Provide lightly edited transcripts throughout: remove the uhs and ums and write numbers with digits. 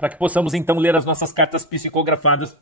para que possamos então ler as nossas cartas psicografadas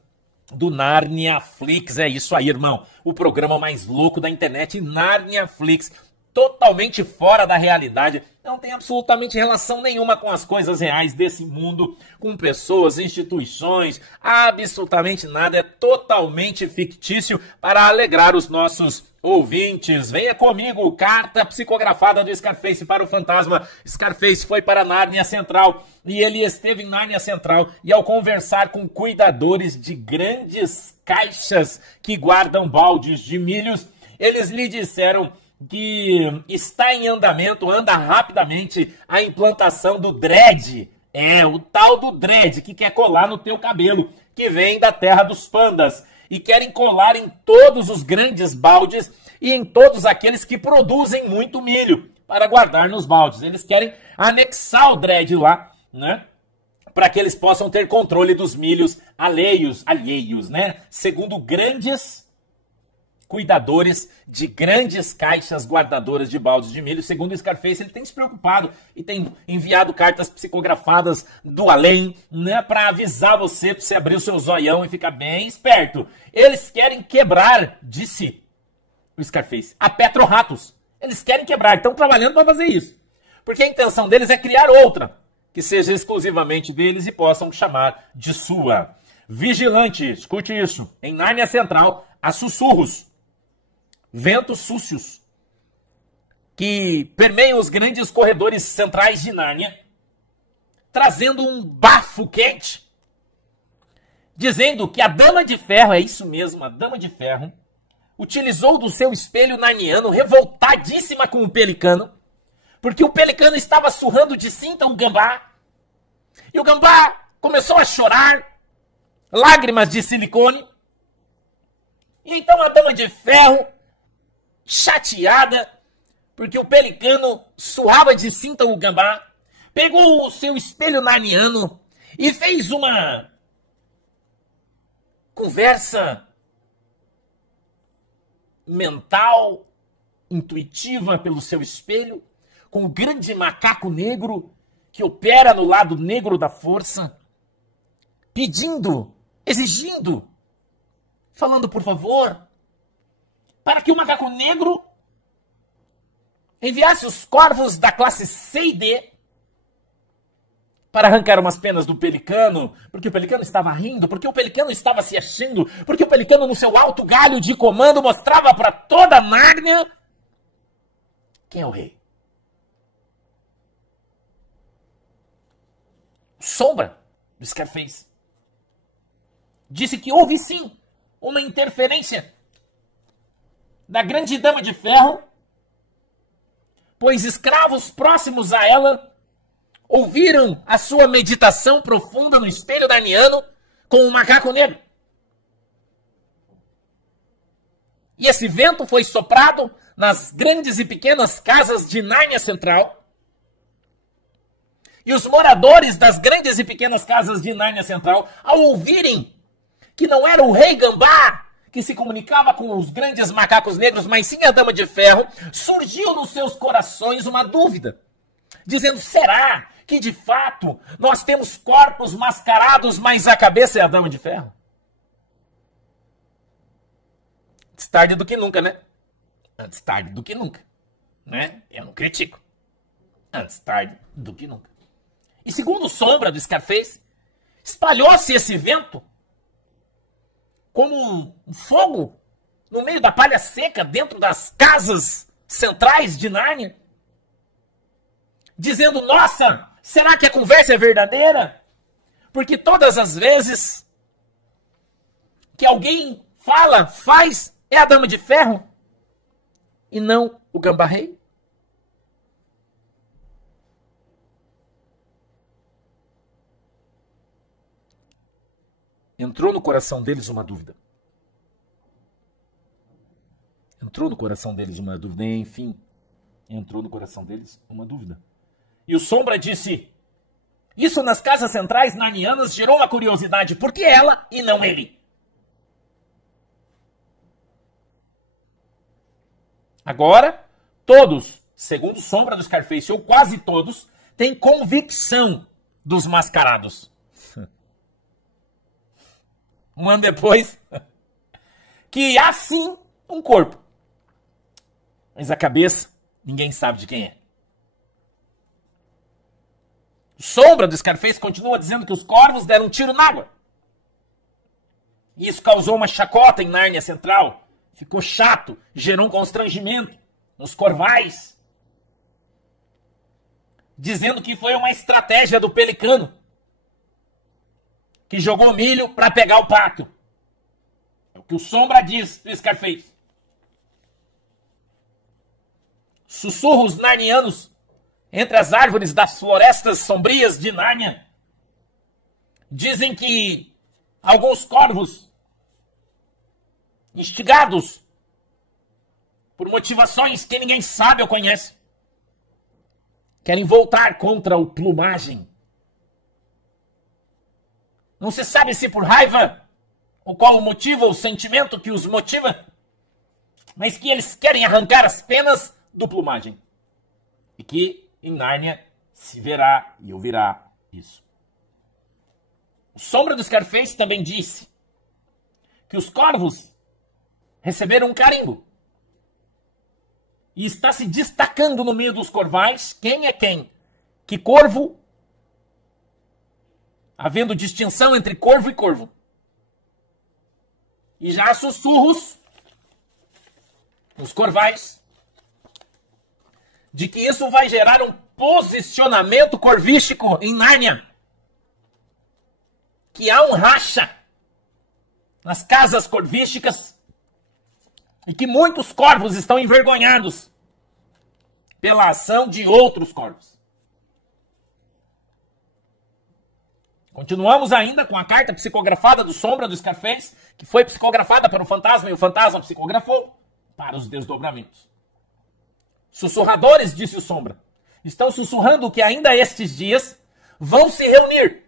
do Narniaflix. É isso aí, irmão. O programa mais louco da internet, Narniaflix. Totalmente fora da realidade. Não tem absolutamente relação nenhuma com as coisas reais desse mundo, com pessoas, instituições, absolutamente nada. É totalmente fictício para alegrar os nossos ouvintes. Venha comigo, carta psicografada do Scarface para o fantasma. Scarface foi para Nárnia Central e ele esteve em Nárnia Central e ao conversar com cuidadores de grandes caixas que guardam baldes de milhos, eles lhe disseram que está em andamento, anda rapidamente a implantação do dread. É, o tal do dread que quer colar no teu cabelo, que vem da terra dos pandas. E querem colar em todos os grandes baldes e em todos aqueles que produzem muito milho para guardar nos baldes. Eles querem anexar o dread lá, né? Para que eles possam ter controle dos milhos alheios, né? Segundo grandes cuidadores de grandes caixas guardadoras de baldes de milho. Segundo o Scarface, ele tem se preocupado e tem enviado cartas psicografadas do além, né, para avisar você, para você abrir o seu zoião e ficar bem esperto. Eles querem quebrar, disse o Scarface, a Petroratos. Eles querem quebrar, estão trabalhando para fazer isso. Porque a intenção deles é criar outra, que seja exclusivamente deles e possam chamar de sua. Vigilante, escute isso, em Nárnia Central, há sussurros, ventos súcios que permeiam os grandes corredores centrais de Nárnia, trazendo um bafo quente, dizendo que a Dama de Ferro, é isso mesmo, a Dama de Ferro, utilizou do seu espelho narniano, revoltadíssima com o Pelicano, porque o Pelicano estava surrando de cinta o Gambá, e o Gambá começou a chorar, lágrimas de silicone, e então a Dama de Ferro, chateada, porque o Pelicano suava de cinta o Gambá, pegou o seu espelho narniano e fez uma conversa mental, intuitiva pelo seu espelho, com o grande macaco negro que opera no lado negro da força, pedindo, exigindo, falando por favor, para que o macaco negro enviasse os corvos da classe C e D para arrancar umas penas do Pelicano, porque o Pelicano estava rindo, porque o Pelicano estava se achando, porque o Pelicano no seu alto galho de comando mostrava para toda a Nárnia quem é o rei. Sombra do Scarface disse que houve sim uma interferência da grande Dama de Ferro, pois escravos próximos a ela ouviram a sua meditação profunda no espelho narniano com o macaco negro. E esse vento foi soprado nas grandes e pequenas casas de Nárnia Central. E os moradores das grandes e pequenas casas de Nárnia Central, ao ouvirem que não era o rei Gambá que se comunicava com os grandes macacos negros, mas sim a Dama de Ferro, surgiu nos seus corações uma dúvida, dizendo, será que de fato nós temos corpos mascarados, mas a cabeça é a Dama de Ferro? Antes tarde do que nunca, né? Antes tarde do que nunca, né? Eu não critico. Antes tarde do que nunca. E segundo Sombra do Scarface, espalhou-se esse vento como um fogo no meio da palha seca dentro das casas centrais de Nárnia, dizendo, nossa, será que a conversa é verdadeira? Porque todas as vezes que alguém fala, faz, é a Dama de Ferro e não o Gambá Rei. Entrou no coração deles uma dúvida. Entrou no coração deles uma dúvida. Enfim, entrou no coração deles uma dúvida. E o Sombra disse, isso nas casas centrais narnianas gerou uma curiosidade. Por que ela e não ele? Agora, todos, segundo Sombra do Scarface, ou quase todos, têm convicção dos mascarados. um ano depois, que há sim um corpo. Mas a cabeça, ninguém sabe de quem é. Sombra do Scarface continua dizendo que os corvos deram um tiro na água. Isso causou uma chacota em Nárnia Central. Ficou chato, gerou um constrangimento nos corvais. Dizendo que foi uma estratégia do Pelicano, que jogou milho para pegar o pato. É o que o Sombra diz do Scarface. Sussurros narnianos entre as árvores das florestas sombrias de Nárnia dizem que alguns corvos, instigados por motivações que ninguém sabe ou conhece, querem voltar contra o plumagem. Não se sabe se por raiva ou qual o motivo ou o sentimento que os motiva, mas que eles querem arrancar as penas do plumagem. E que em Nárnia se verá e ouvirá isso. O Sombra do Scarface também disse que os corvos receberam um carimbo. E está se destacando no meio dos corvais quem é quem. Que corvo, havendo distinção entre corvo e corvo. E já há sussurros nos corvais de que isso vai gerar um posicionamento corvístico em Nárnia. Que há um racha nas casas corvísticas e que muitos corvos estão envergonhados pela ação de outros corvos. Continuamos ainda com a carta psicografada do Sombra do Scarface, que foi psicografada para o fantasma e o fantasma psicografou para os desdobramentos. Sussurradores, disse o Sombra, estão sussurrando que ainda estes dias vão se reunir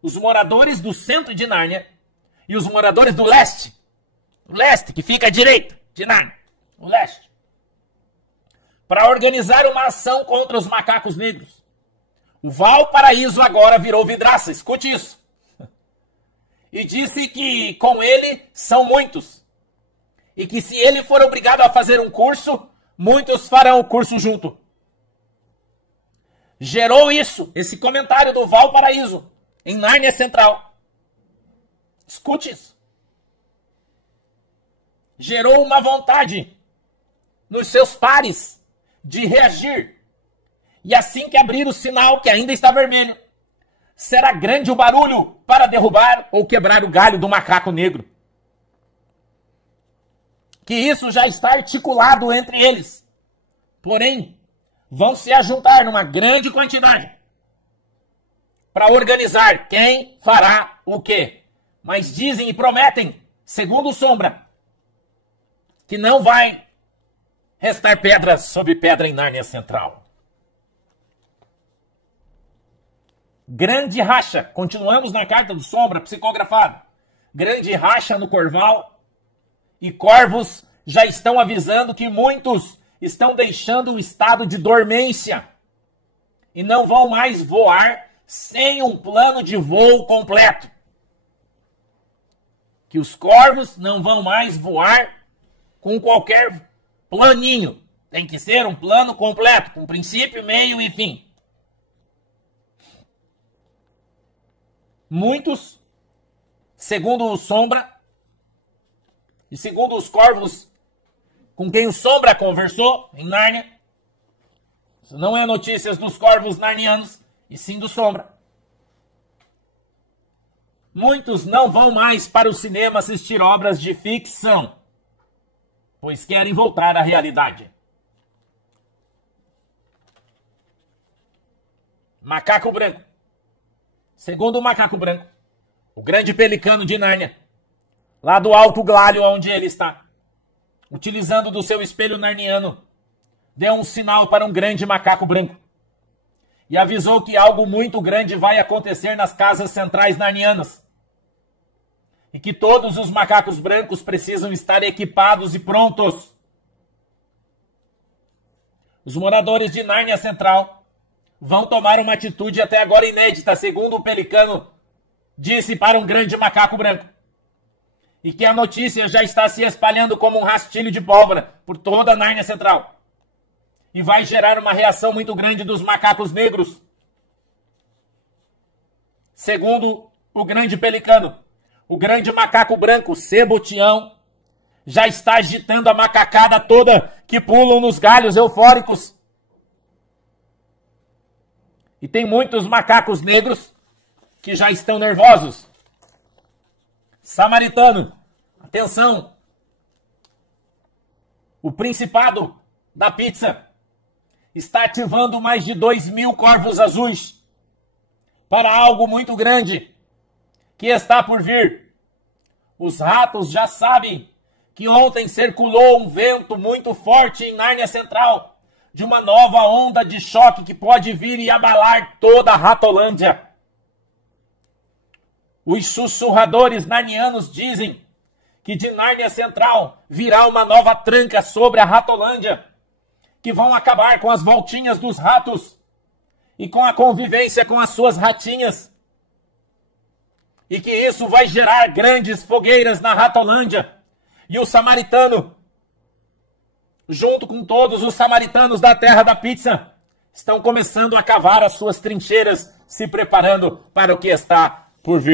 os moradores do centro de Nárnia e os moradores do leste. O leste, que fica à direita de Nárnia. O leste. Para organizar uma ação contra os macacos negros. O Valparaíso agora virou vidraça. Escute isso. E disse que com ele são muitos. E que se ele for obrigado a fazer um curso, muitos farão o curso junto. Gerou isso, esse comentário do Valparaíso, em Nárnia Central. Escute isso. Gerou uma vontade nos seus pares de reagir. E assim que abrir o sinal, que ainda está vermelho, será grande o barulho para derrubar ou quebrar o galho do macaco negro. Que isso já está articulado entre eles. Porém, vão se ajuntar numa grande quantidade para organizar quem fará o quê. Mas dizem e prometem, segundo o Sombra, que não vai restar pedra sobre pedra em Nárnia Central. Grande racha. Continuamos na carta do Sombra, psicografada. Grande racha no Corval. E corvos já estão avisando que muitos estão deixando o estado de dormência. E não vão mais voar sem um plano de voo completo. Que os corvos não vão mais voar com qualquer planinho. Tem que ser um plano completo, com princípio, meio e fim. Muitos, segundo o Sombra, e segundo os corvos com quem o Sombra conversou em Nárnia, isso não é notícias dos corvos narnianos, e sim do Sombra. Muitos não vão mais para o cinema assistir obras de ficção, pois querem voltar à realidade. Macaco Branco. Segundo o Macaco Branco, o grande pelicano de Nárnia, lá do alto galho onde ele está, utilizando do seu espelho narniano, deu um sinal para um grande macaco branco e avisou que algo muito grande vai acontecer nas casas centrais narnianas e que todos os macacos brancos precisam estar equipados e prontos. Os moradores de Nárnia Central vão tomar uma atitude até agora inédita, segundo o pelicano disse para um grande macaco branco. e que a notícia já está se espalhando como um rastilho de pólvora por toda a Nárnia Central. E vai gerar uma reação muito grande dos macacos negros. Segundo o grande pelicano, o grande macaco branco, Sebotião, já está agitando a macacada toda que pulam nos galhos eufóricos. E tem muitos macacos negros que já estão nervosos. Samaritano, atenção! O Principado da Pizza está ativando mais de 2.000 corvos azuis para algo muito grande que está por vir. Os ratos já sabem que ontem circulou um vento muito forte em Nárnia Central, de uma nova onda de choque que pode vir e abalar toda a Ratolândia. Os sussurradores narnianos dizem que de Nárnia Central virá uma nova tranca sobre a Ratolândia, que vão acabar com as voltinhas dos ratos e com a convivência com as suas ratinhas. E que isso vai gerar grandes fogueiras na Ratolândia. E o samaritano, junto com todos os samaritanos da terra da pizza, estão começando a cavar as suas trincheiras, se preparando para o que está por vir.